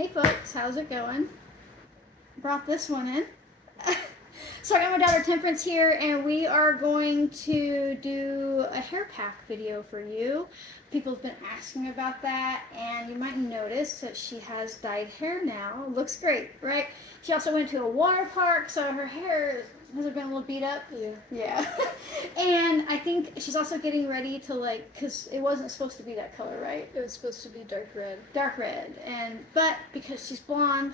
Hey folks, how's it going? Brought this one in. So I got my Daughter Temperance here, and we are going to do a hair pack video for you. People have been asking about that, and you might notice that she has dyed hair now. Looks great, right? She also went to a water park, so her hair has it been a little beat up? Yeah. And I think she's also getting ready to because it wasn't supposed to be that color, right? It was supposed to be dark red. Dark red, but because she's blonde,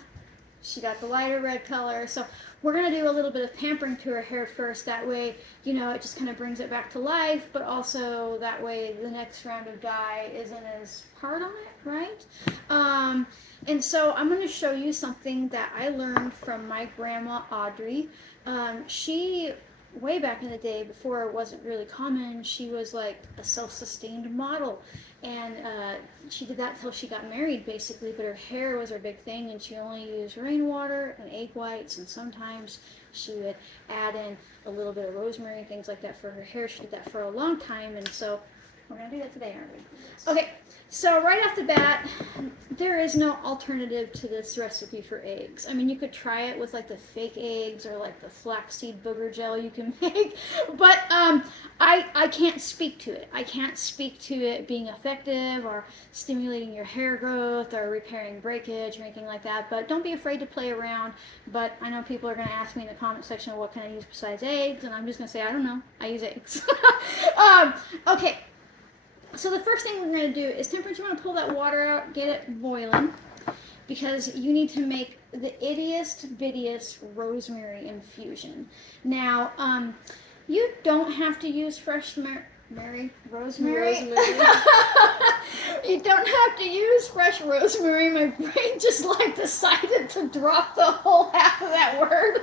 she got the lighter red color. So we're going to do a little bit of pampering to her hair first. That way, it just kind of brings it back to life, but also that way the next round of dye isn't as hard on it, right? And so I'm going to show you something that I learned from my grandma, Audrey. She, way back in the day, before it wasn't really common, she was like a self-sustained model. And she did that until she got married, basically, but her hair was her big thing, and she only used rainwater and egg whites, and sometimes she would add in a little bit of rosemary and things like that for her hair. She did that for a long time, and so we're going to do that today, aren't we? Okay, so right off the bat, there is no alternative to this recipe for eggs. I mean, you could try it with like the fake eggs or like the flaxseed booger gel you can make, but I can't speak to it. I can't speak to it being effective or stimulating your hair growth or repairing breakage or anything like that, but don't be afraid to play around. But I know people are going to ask me in the comment section, what can I use besides eggs? And I'm just going to say, I don't know. I use eggs. Okay. So the first thing we're going to do is, Temperance, you want to pull that water out, get it boiling, because you need to make the ittiest bittiest rosemary infusion. Now, you don't have to use rosemary. You don't have to use fresh rosemary. My brain just decided to drop the whole half of that word.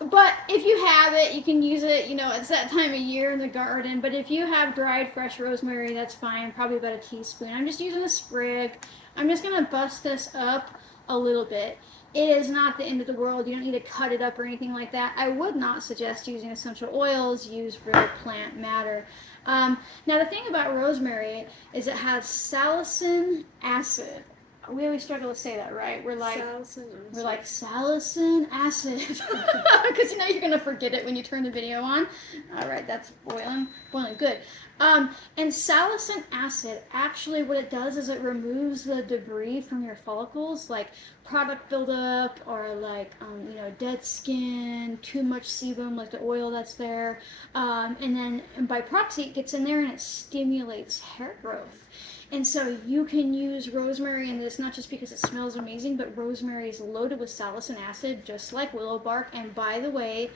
But if you have it, you can use it. It's that time of year in the garden. But if you have dried fresh rosemary, that's fine. Probably about a teaspoon. I'm just using a sprig. I'm just gonna bust this up a little bit. It is not the end of the world. You don't need to cut it up or anything like that. I would not suggest using essential oils. Use real plant matter. Now the thing about rosemary is it has salicin acid. We always struggle to say that, right? We're like salicin acid, because you're gonna forget it when you turn the video on. All right, that's boiling, good. And salicin acid, actually what it does is it removes the debris from your follicles, like product buildup or dead skin, too much sebum, like the oil that's there. And then by proxy, it gets in there and it stimulates hair growth. And so you can use rosemary in this, not just because it smells amazing, but rosemary is loaded with salicin acid, just like willow bark. And by the way,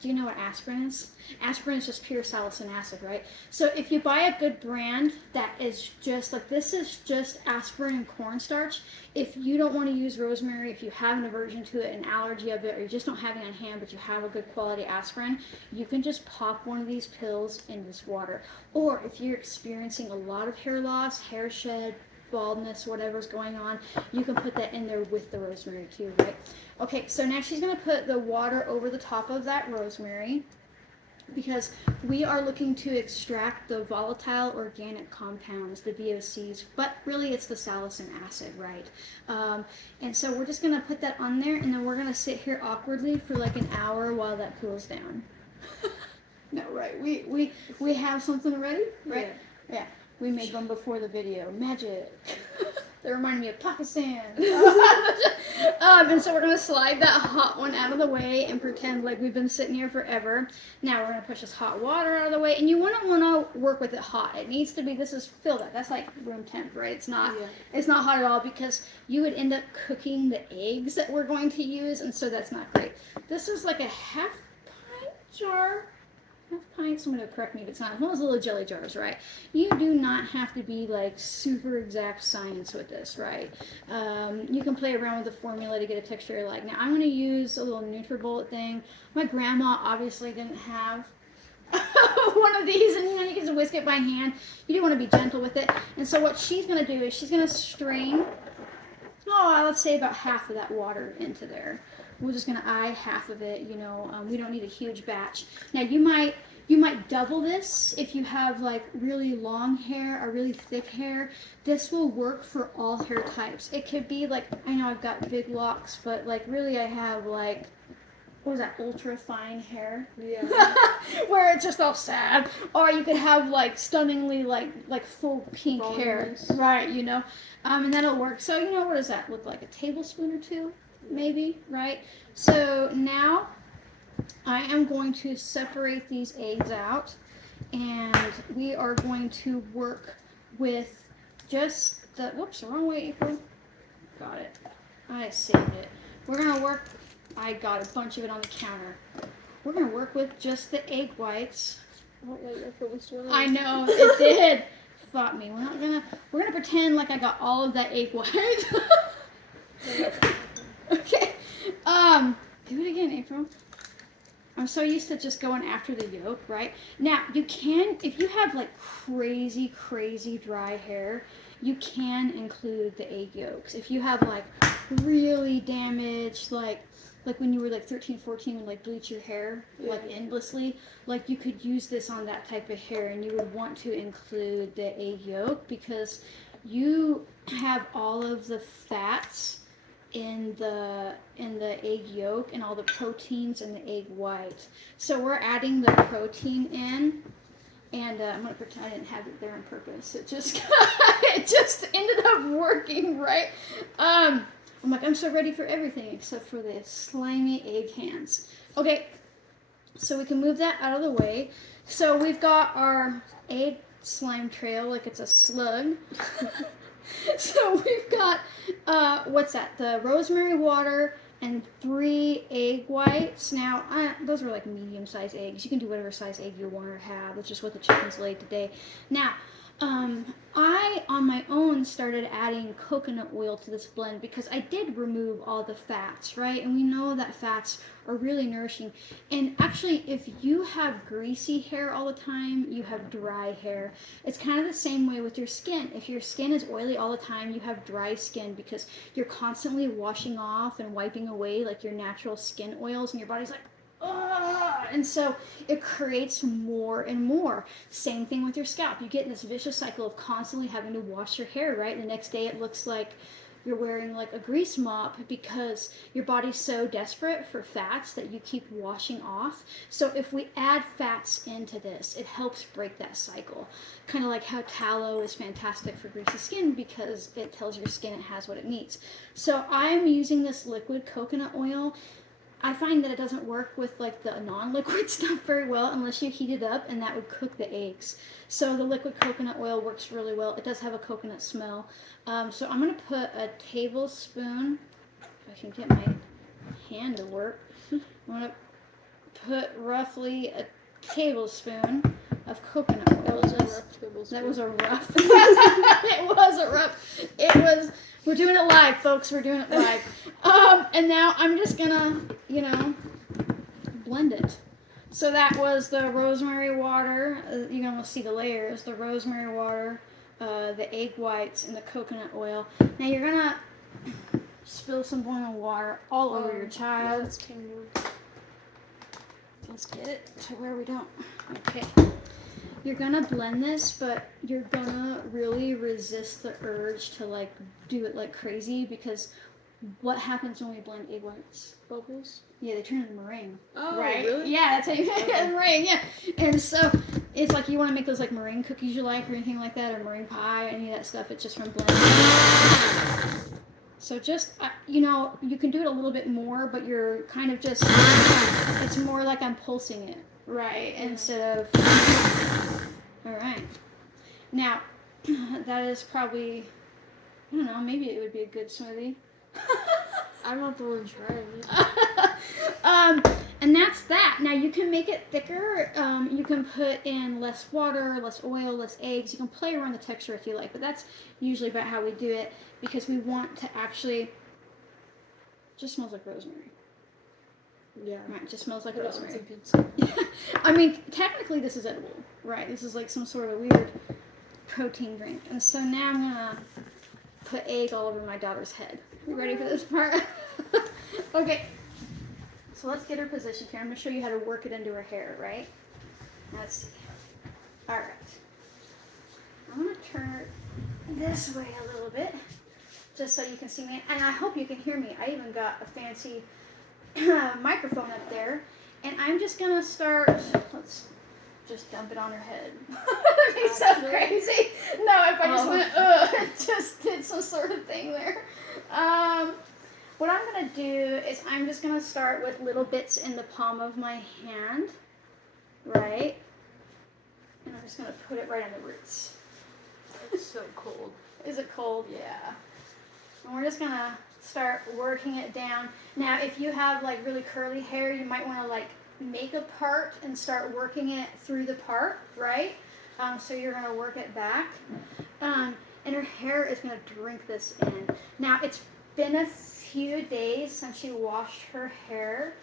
do you know what aspirin is? Aspirin is just pure salicin acid, right? So if you buy a good brand that is just this is just aspirin and cornstarch. If you don't want to use rosemary, if you have an aversion to it, an allergy of it, or you just don't have it on hand, but you have a good quality aspirin, you can just pop one of these pills in this water. Or if you're experiencing a lot of hair loss, hair shed, baldness, whatever's going on, you can put that in there with the rosemary too, right? Okay, so now she's going to put the water over the top of that rosemary, because we are looking to extract the volatile organic compounds, the VOCs, but really it's the salicin acid, right? And so we're just going to put that on there, and then we're going to sit here awkwardly for an hour while that cools down. No, right? We have something ready, right? Yeah. We made one before the video. Magic. That reminded me of Pakistan. And so we're going to slide that hot one out of the way and pretend like we've been sitting here forever. Now we're going to push this hot water out of the way. And you wouldn't want to work with it hot. It needs to be, this is filled up. That's like room temp, right? It's not hot at all, because you would end up cooking the eggs that we're going to use. And so that's not great. This is like a half pint jar. Half pint, someone will correct me if it's not. It's one of those little jelly jars, right? You do not have to be super exact science with this, right? You can play around with the formula to get a texture you like. Now I'm going to use a little NutriBullet thing. My grandma obviously didn't have one of these, and you can just whisk it by hand. You do want to be gentle with it. And so what she's going to do is she's going to strain, let's say about half of that water into there. We're just going to eye half of it, we don't need a huge batch. Now you might You might double this if you have like really long hair or really thick hair. This will work for all hair types. It could be like, I know I've got big locks, but like really I have like, what was that, ultra fine hair? Yeah. Where it's just all sad. Or you could have like stunningly like full pink hair. Right, you know. And that'll work. So, you know, what does that look like? A tablespoon or two, maybe, right? So now I am going to separate these eggs out, and we are going to work with just the, whoops, wrong way, April. Got it. I saved it. We're going to work, I got a bunch of it on the counter. We're going to work with just the egg whites. I know, it did. Fought me. We're gonna pretend like I got all of that egg white. Okay. Do it again, April. I'm so used to just going after the yolk, right? Now, you can, if you have like crazy dry hair, you can include the egg yolks. If you have like really damaged, like when you were like 13, 14 and like bleach your hair like endlessly, like you could use this on that type of hair, and you would want to include the egg yolk because you have all of the fats in the egg yolk and all the proteins in the egg white. So we're adding the protein in, and I'm gonna pretend I didn't have it there on purpose. It just it just ended up working, right? I'm like, I'm so ready for everything except for the slimy egg hands. Okay, so we can move that out of the way. So we've got our egg slime trail like it's a slug. So we've got, what's that? The rosemary water and 3 egg whites. Now, those are like medium-sized eggs. You can do whatever size egg you want to have. That's just what the chickens laid today. Now, I, on my own, started adding coconut oil to this blend because I did remove all the fats, right? And we know that fats are really nourishing. And actually, if you have greasy hair all the time, you have dry hair. It's kind of the same way with your skin. If your skin is oily all the time, you have dry skin because you're constantly washing off and wiping away like your natural skin oils, and your body's like, and so it creates more and more. Same thing with your scalp. You get in this vicious cycle of constantly having to wash your hair, right? The next day it looks like you're wearing like a grease mop because your body's so desperate for fats that you keep washing off. So if we add fats into this, it helps break that cycle. Kind of like how tallow is fantastic for greasy skin because it tells your skin it has what it needs. So I'm using this liquid coconut oil. I find that it doesn't work with like the non-liquid stuff very well unless you heat it up, and that would cook the eggs. So the liquid coconut oil works really well. It does have a coconut smell. So I'm going to put a tablespoon, if I can get my hand to work, I'm going to put roughly a tablespoon of coconut oil. That was a rough. It was a rough. It was. We're doing it live, folks. We're doing it live. And now I'm just gonna, blend it. So that was the rosemary water. You can almost see the layers. The rosemary water, the egg whites, and the coconut oil. Now you're gonna spill some boiling water all over your child. Let's get it to where we don't. Okay. You're gonna blend this, but you're gonna really resist the urge to like do it like crazy, because what happens when we blend egg whites? Bubbles? Yeah, they turn into meringue. Oh, right? Really? Yeah, that's how you make a meringue, yeah. And so it's like you want to make those like meringue cookies you like or anything like that, or meringue pie, any of that stuff. It's just from blending. So just, you can do it a little bit more, but you're kind of just, it's more like I'm pulsing it, right? Instead of, all right. Now, that is probably, I don't know, maybe it would be a good smoothie. I'm not the one trying it. And that's that. Now you can make it thicker. You can put in less water, less oil, less eggs. You can play around the texture if you like, but that's usually about how we do it, because we want to actually, it just smells like rosemary. Yeah. Right, it just smells like rosemary. Good. I mean, technically this is edible, right? This is like some sort of weird protein drink. And so now I'm gonna put egg all over my daughter's head. You ready for this part? Okay. So let's get her positioned here. I'm gonna show you how to work it into her hair, right? Let's see. All right. I'm going to turn it this way a little bit, just so you can see me. And I hope you can hear me. I even got a fancy microphone up there. And I'm just going to start, let's just dump it on her head. That'd be so crazy. No, if I just went, just did some sort of thing there. What I'm going to do is I'm just going to start with little bits in the palm of my hand, right? And I'm just going to put it right on the roots. It's so cold. Is it cold? Yeah. And we're just going to start working it down. Now, if you have like really curly hair, you might want to like make a part and start working it through the part, right? So you're going to work it back. And her hair is going to drink this in. Now, it's been a few days since she washed her hair.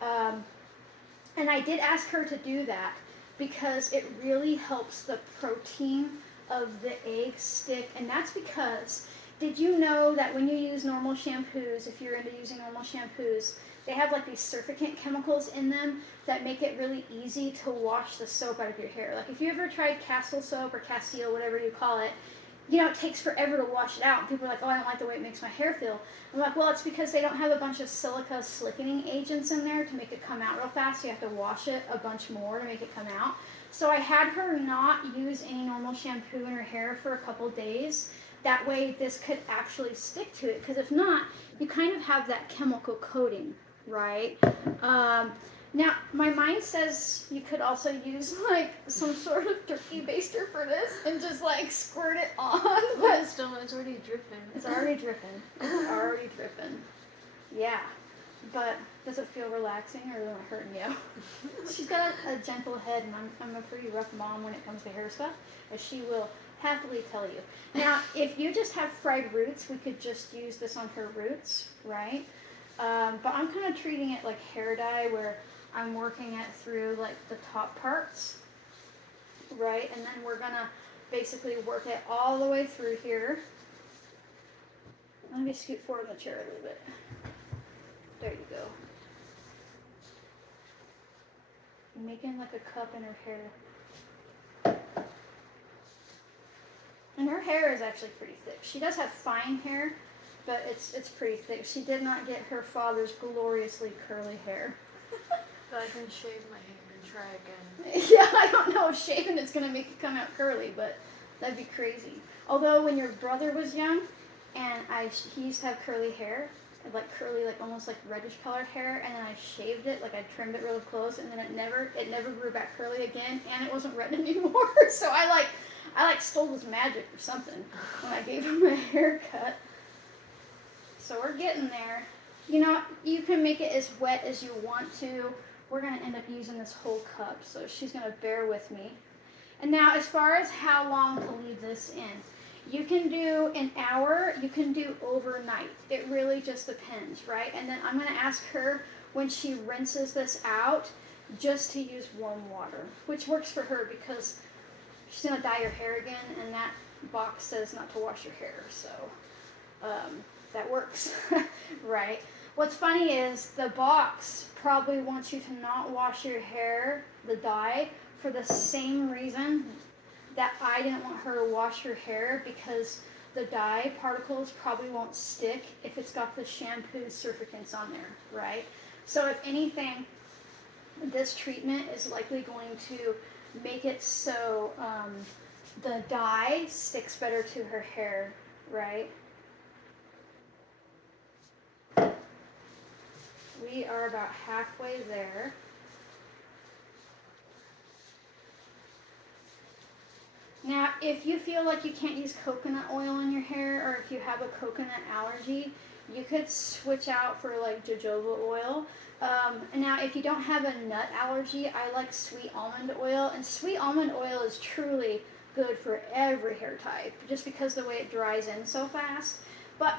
And I did ask her to do that because it really helps the protein of the egg stick. And that's because, did you know that when you use normal shampoos, if you're into using normal shampoos, they have like these surfactant chemicals in them that make it really easy to wash the soap out of your hair. Like if you ever tried Castle soap or Castile, whatever you call it, you know, it takes forever to wash it out. And people are like, oh, I don't like the way it makes my hair feel. I'm like, well, it's because they don't have a bunch of silica slickening agents in there to make it come out real fast. So you have to wash it a bunch more to make it come out. So I had her not use any normal shampoo in her hair for a couple days. That way this could actually stick to it. Because if not, you kind of have that chemical coating, right? Now, my mind says you could also use like some sort of turkey baster for this and just like squirt it on. But It's already dripping. It's already dripping. It's already dripping. Yeah. But does it feel relaxing or is it hurting you? She's got a gentle head, and I'm a pretty rough mom when it comes to hair stuff, as she will happily tell you. Now, if you just have fried roots, we could just use this on her roots, right? But I'm kind of treating it like hair dye, where I'm working it through like the top parts, right? And then we're gonna basically work it all the way through here. Let me scoot forward in the chair a little bit. There you go. Making like a cup in her hair. And her hair is actually pretty thick. She does have fine hair, but it's pretty thick. She did not get her father's gloriously curly hair. But I can shave my hair and try again. Yeah, I don't know if shaving it's gonna make it come out curly, but that'd be crazy. Although when your brother was young, and he used to have curly hair, like curly, like almost like reddish colored hair, and then I shaved it, like I trimmed it real close, and then it never grew back curly again, and it wasn't red anymore. So I stole his magic or something when I gave him a haircut. So we're getting there. You know, you can make it as wet as you want to. We're going to end up using this whole cup, so she's going to bear with me. And now, as far as how long to leave this in, you can do an hour, you can do overnight. It really just depends, right? And then I'm going to ask her, when she rinses this out, just to use warm water, which works for her because she's going to dye her hair again, and that box says not to wash your hair, so that works, right? What's funny is the box probably wants you to not wash your hair, the dye, for the same reason that I didn't want her to wash her hair, because the dye particles probably won't stick if it's got the shampoo surfactants on there, right? So if anything, this treatment is likely going to make it so the dye sticks better to her hair, right? We are about halfway there. Now, if you feel like you can't use coconut oil in your hair, or if you have a coconut allergy, you could switch out for like jojoba oil. Now, if you don't have a nut allergy, I like sweet almond oil, and sweet almond oil is truly good for every hair type, just because the way it dries in so fast. But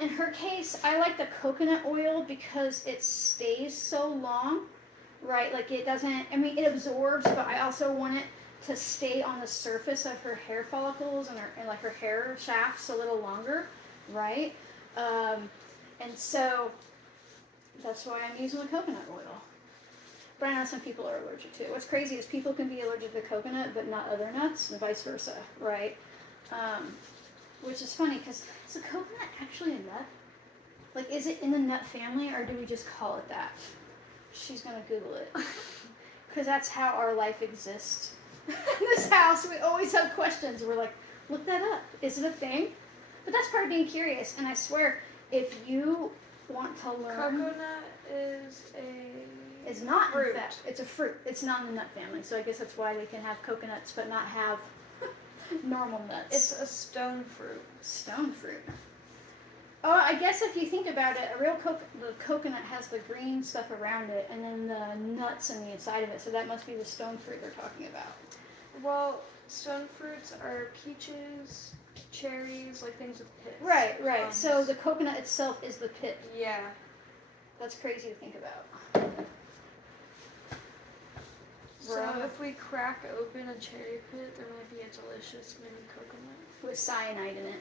in her case, I like the coconut oil because it stays so long, right? Like it doesn't, I mean, it absorbs, but I also want it to stay on the surface of her hair follicles and like her hair shafts a little longer, right? And so that's why I'm using the coconut oil. But I know some people are allergic to it. What's crazy is people can be allergic to coconut, but not other nuts, and vice versa, right? Which is funny, because is a coconut actually a nut? Like, is it in the nut family, or do we just call it that? She's gonna Google it. Because that's how our life exists. In this house, we always have questions. We're like, look that up. Is it a thing? But that's part of being curious. And I swear, if you want to learn... Coconut is a... It's not fruit. In fact, it's a fruit. It's not in the nut family. So I guess that's why they can have coconuts, but not have normal nuts. It's a stone fruit. Stone fruit. Oh, I guess if you think about it, the coconut has the green stuff around it, and then the nuts on the inside of it. So that must be the stone fruit they're talking about. Well, stone fruits are peaches, cherries, like things with pits. Right. So the coconut itself is the pit. Yeah. That's crazy to think about. So if we crack open a cherry pit, there might be a delicious mini coconut. With cyanide in it.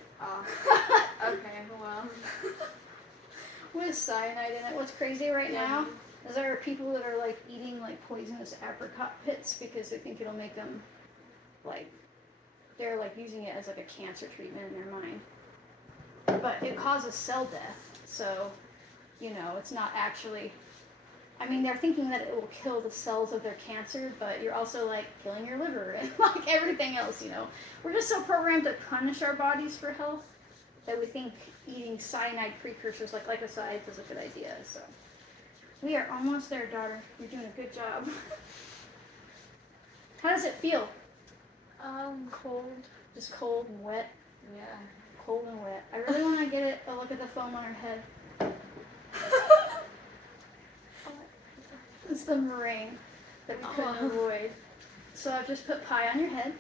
Okay, well. With cyanide in it. What's crazy right now is there are people that are like eating like poisonous apricot pits because they think it'll make them like, they're like using it as like a cancer treatment in their mind. But it causes cell death, so, you know, it's not actually, I mean, they're thinking that it will kill the cells of their cancer, but you're also like killing your liver and like everything else, you know. We're just so programmed to punish our bodies for health that we think eating cyanide precursors like glycosides is a good idea, so. We are almost there, daughter. You're doing a good job. How does it feel? Cold. Just cold and wet? Yeah. Cold and wet. I really want to get a look at the foam on her head. It's the meringue that we couldn't avoid. So I've just put pie on your head.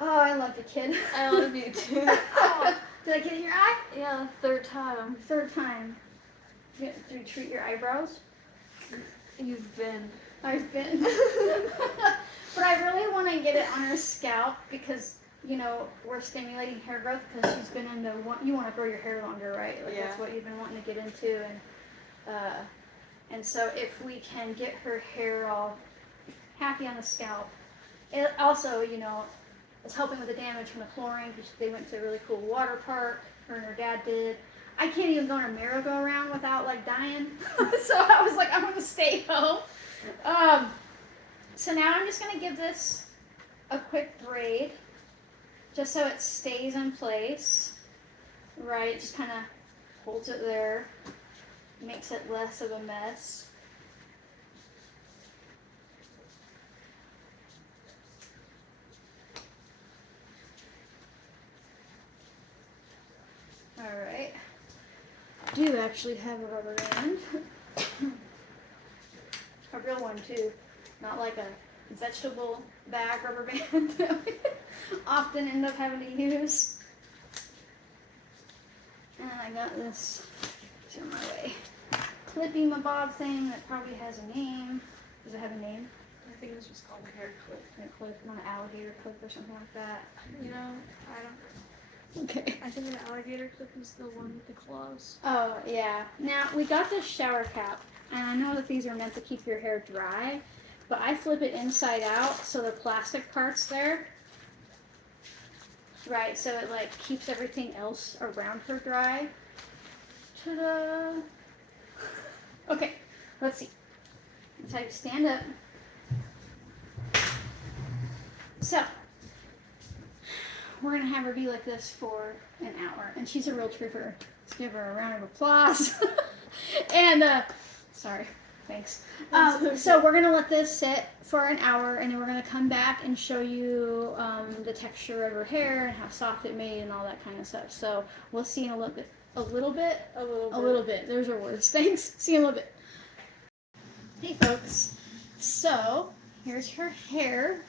Oh, I love you, kid. I love you too. Oh, did I get in your eye? Yeah, third time. Third time. Did you treat your eyebrows? You've been. I've been. But I really want to get it on her scalp because, you know, we're stimulating hair growth because she's been into, you want to grow your hair longer, right? Like that's what you've been wanting to get into. And so if we can get her hair all happy on the scalp, it also, you know, it's helping with the damage from the chlorine because they went to a really cool water park, her and her dad did. I can't even go on a merry-go-round without like dying. So I was like, I'm gonna stay home. So now I'm just gonna give this a quick braid just so it stays in place. Right, just kind of holds it there, makes it less of a mess. Alright. I do actually have a rubber band. A real one too. Not like a vegetable bag rubber band that we often end up having to use. And I got this, it's on my way, clippy mabob thing that probably has a name. Does it have a name? I think it's just called a hair clip. Hair clip, not an alligator clip or something like that. You know, I don't. Okay. I think an alligator clip is the one with the claws. Oh, yeah. Now, we got this shower cap, and I know that these are meant to keep your hair dry, but I flip it inside out so the plastic part's there. Right, so it like keeps everything else around her dry. Ta-da! Okay, let's see. That's how you stand up. So, we're gonna have her be like this for an hour, and she's a real trooper. Let's give her a round of applause. And sorry, thanks. So we're gonna let this sit for an hour, and then we're gonna come back and show you the texture of her hair and how soft it made and all that kind of stuff. So we'll see in a little bit. A little bit. There's our words. Thanks. See you in a little bit. Hey, folks. So here's her hair.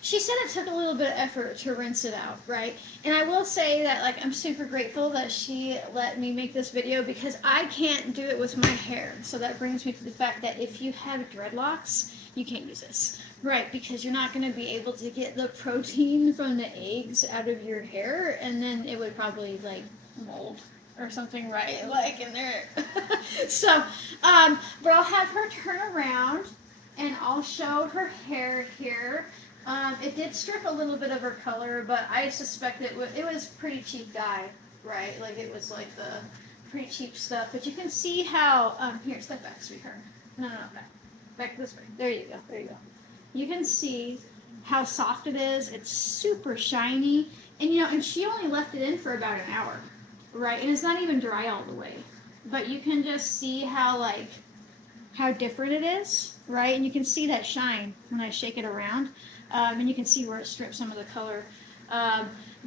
She said it took a little bit of effort to rinse it out, right? And I will say that, like, I'm super grateful that she let me make this video because I can't do it with my hair. So that brings me to the fact that if you have dreadlocks, you can't use this, right? Because you're not going to be able to get the protein from the eggs out of your hair, and then it would probably, like, mold or something, right? Like in there. So, but I'll have her turn around and I'll show her hair here. It did strip a little bit of her color, but I suspect it was pretty cheap dye, right? Like it was like the pretty cheap stuff. But you can see how, here, step back, sweetheart. No, back this way. There you go. You can see how soft it is. It's super shiny. And and she only left it in for about an hour, right? And it's not even dry all the way. But you can just see how different it is, right? And you can see that shine when I shake it around. And you can see where it strips some of the color.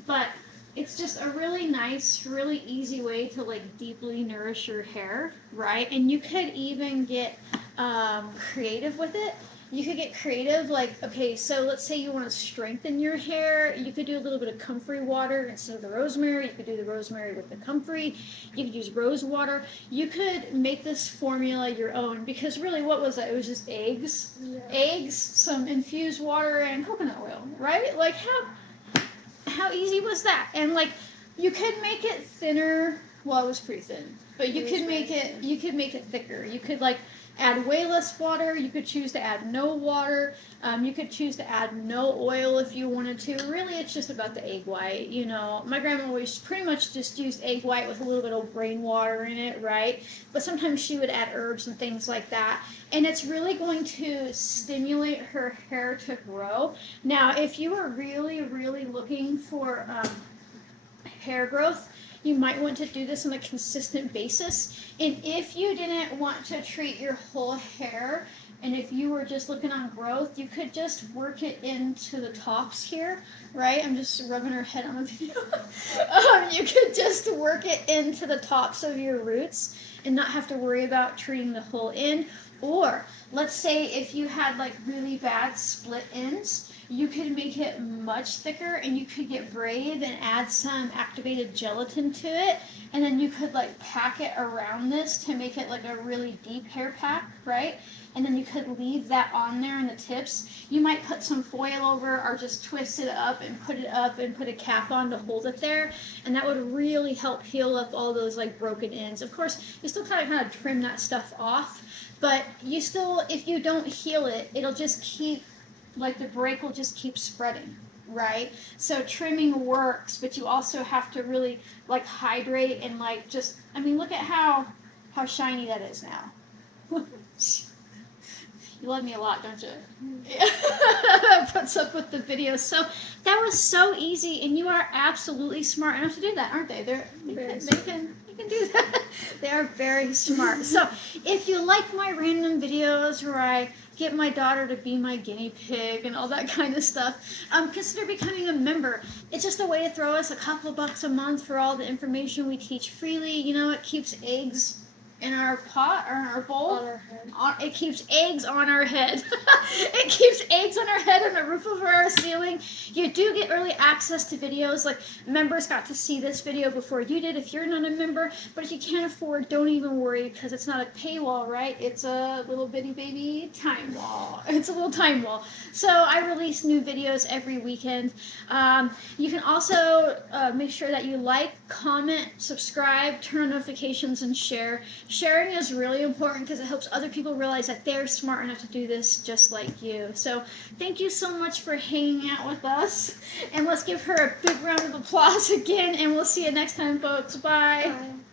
But it's just a really nice, really easy way to deeply nourish your hair, right? And you could even get creative with it. You could get creative, okay, so let's say you want to strengthen your hair. You could do a little bit of comfrey water instead of the rosemary. You could do the rosemary with the comfrey. You could use rose water. You could make this formula your own, because really, what was that? It was just eggs, some infused water, and coconut oil, right? Like, how easy was that? And you could make it thinner. Well, it was pretty thin, but you could make it thicker. You could add way less water. You could choose to add no water. You could choose to add no oil if you wanted to. Really, it's just about the egg white. My grandma always pretty much just used egg white with a little bit of rain water in it, right? But sometimes she would add herbs and things like that. And it's really going to stimulate her hair to grow. Now, if you are really, really looking for hair growth, you might want to do this on a consistent basis. And if you didn't want to treat your whole hair, and if you were just looking on growth, you could just work it into the tops here, right? I'm just rubbing her head on the video. You could just work it into the tops of your roots and not have to worry about treating the whole end. Or let's say if you had really bad split ends, you could make it much thicker, and you could get brave and add some activated gelatin to it, and then you could pack it around this to make it a really deep hair pack, right? And then you could leave that on there in the tips. You might put some foil over, or just twist it up and put a cap on to hold it there, and that would really help heal up all those broken ends. Of course, you still kind of trim that stuff off, but you still, if you don't heal it, it'll just keep the break will just keep spreading, right? So trimming works, but you also have to really hydrate and look at how shiny that is now. You love me a lot, don't you? Yeah. Puts up with the video. So that was so easy, and you are absolutely smart enough to do that, aren't they? You can do that. They are very smart. So if you like my random videos where I get my daughter to be my guinea pig and all that kind of stuff, consider becoming a member. It's just a way to throw us a couple bucks a month for all the information we teach freely. It keeps eggs in our pot or in our bowl. On our head. It keeps eggs on our head. It keeps eggs on our head and the roof over our ceiling. You do get early access to videos. Members got to see this video before you did if you're not a member. But if you can't afford, don't even worry, because it's not a paywall, right? It's a little bitty baby time wall. It's a little time wall. So I release new videos every weekend. You can also make sure that you comment, subscribe, turn on notifications, and share. Sharing is really important because it helps other people realize that they're smart enough to do this just like you. So thank you so much for hanging out with us. And let's give her a big round of applause again, and we'll see you next time, folks. Bye. Bye.